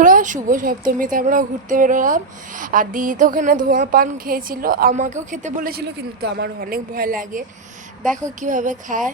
বন্ধুরা, শুভ সপ্তমীতে আমরা ঘুরতে বেরোলাম। আর দিদি তো ওখানে ধোঁয়া পান খেয়েছিল, আমাকেও খেতে বলেছিল, কিন্তু আমার অনেক ভয় লাগে। দেখো কিভাবে খায়।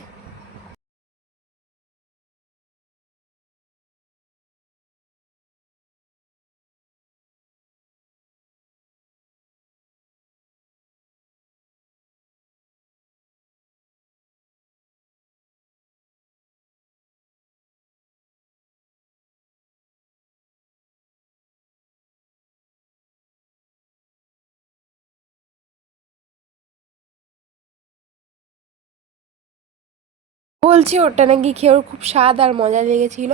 বলছি ওটা নাকি খেয়ে ওর খুব স্বাদ আর মজা লেগেছিল।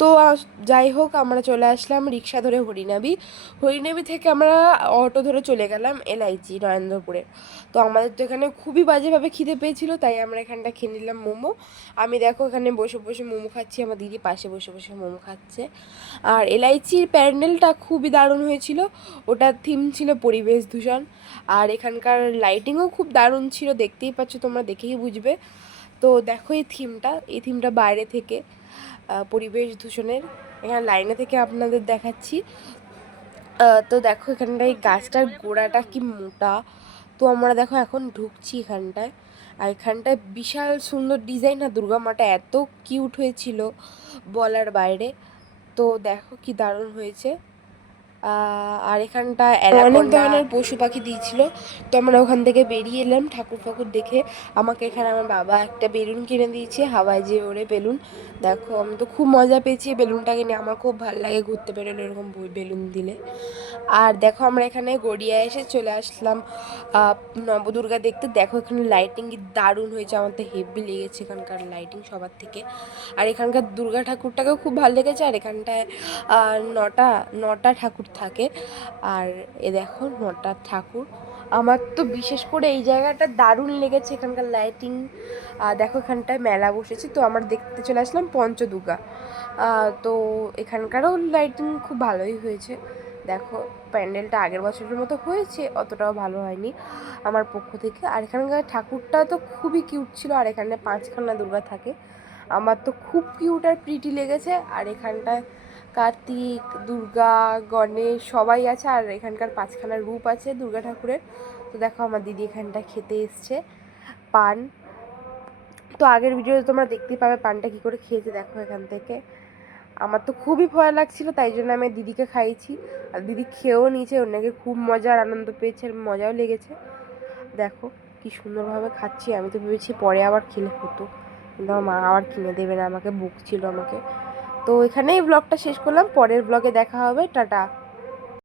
তো যাই হোক, আমরা চলে আসলাম রিক্সা ধরে হরিনাবি। হরিনাবি থেকে আমরা অটো ধরে চলে গেলাম এলআইজি নরেন্দ্রপুরে। তো আমাদের তো এখানে খুবই বাজেভাবে খিদে পেয়েছিল, তাই আমরা এখানটা খেয়ে নিলাম মোমো। আমি দেখো এখানে বসে বসে মোমো খাচ্ছি, আমার দিদি পাশে বসে বসে মোমো খাচ্ছে। আর এলআইচির প্যান্ডেলটা খুবই দারুণ হয়েছিল। ওটার থিম ছিল পরিবেশ দূষণ। আর এখানকার লাইটিংও খুব দারুণ ছিল, দেখতেই পাচ্ছ, তোমরা দেখেই বুঝবে। তো দেখো এই থিমটা বাইরে থেকে পরিবেশ দূষণের। এখানে লাইনে থেকে আপনাদের দেখাচ্ছি। তো দেখো এখানটায় গাছটার গোড়াটা কি মোটা। তো আমরা দেখো এখন ঢুকছি এখানটায়। আর এখানটায় বিশাল সুন্দর ডিজাইন, আর দুর্গা মাটা এত কিউট হয়েছিল বলার বাইরে। তো দেখো কি দারুণ হয়েছে। আর এখানটা অনেক ধরনের পশু পাখি দিয়েছিল। তো আমরা ওখান থেকে বেরিয়ে এলাম ঠাকুর ফাকুর দেখে। আমাকে এখানে আমার বাবা একটা বেলুন কিনে দিয়েছে, হাওয়ায় যে ওড়ে বেলুন। দেখো আমি তো খুব মজা পেয়েছি বেলুনটাকে নিয়ে, আমার খুব ভালো লাগে ঘুরতে বেরোলে এরকম বেলুন দিলে। আর দেখো আমরা এখানে গড়িয়া এসে চলে আসলাম নবদুর্গা দেখতে। দেখো এখানে লাইটিং কি দারুণ হয়েছে, আমার তো হেভি লেগেছে এখানকার লাইটিং সবার থেকে। আর এখানকার দুর্গা ঠাকুরটাকেও খুব ভালো লেগেছে। আর এখানটায় নটা নটা ঠাকুর থাকে। আর এ দেখো নটা ঠাকুর। আমার তো বিশেষ করে এই জায়গাটা দারুণ লেগেছে, এখানকার লাইটিং। দেখো এখানটায় মেলা বসেছে, তো আমরা দেখতে চলে আসলাম পঞ্চদুর্গা। তো এখানকারও লাইটিং খুব ভালোই হয়েছে। দেখো প্যান্ডেলটা আগের বছরের মতো হয়েছে, অতটাও ভালো হয়নি আমার পক্ষ থেকে। আর এখানকার ঠাকুরটা তো খুবই কিউট ছিল। আর এখানে 5খানা দুর্গা থাকে, আমার তো খুব কিউট আর প্রিটি লেগেছে। আর এখানটায় কার্তিক, দুর্গা, গণেশ সবাই আছে। আর এখানকার 5খানা রূপ আছে দুর্গা ঠাকুরের। তো দেখো আমার দিদি এখানটা খেতে এসছে পান। তো আগের ভিডিওতে তোমরা দেখতেই পাবে পানটা কী করে খেয়েছে। দেখো এখান থেকে আমার তো খুবই ভয় লাগছিল, তাই জন্য আমি দিদিকে খাইয়েছি। আর দিদি খেয়েও নিয়েছে, ওর নাকি খুব মজা আর আনন্দ পেয়েছে, আর মজাও লেগেছে। দেখো কি সুন্দরভাবে খাচ্ছি। আমি তো ভেবেছি পরে আবার খেলে হতো, কিন্তু আমার মা আবার কিনে দেবে না আমাকে, বকছিল আমাকে। তো এখানেই ব্লগটা শেষ করলাম, পরের ব্লগে দেখা হবে, টাটা।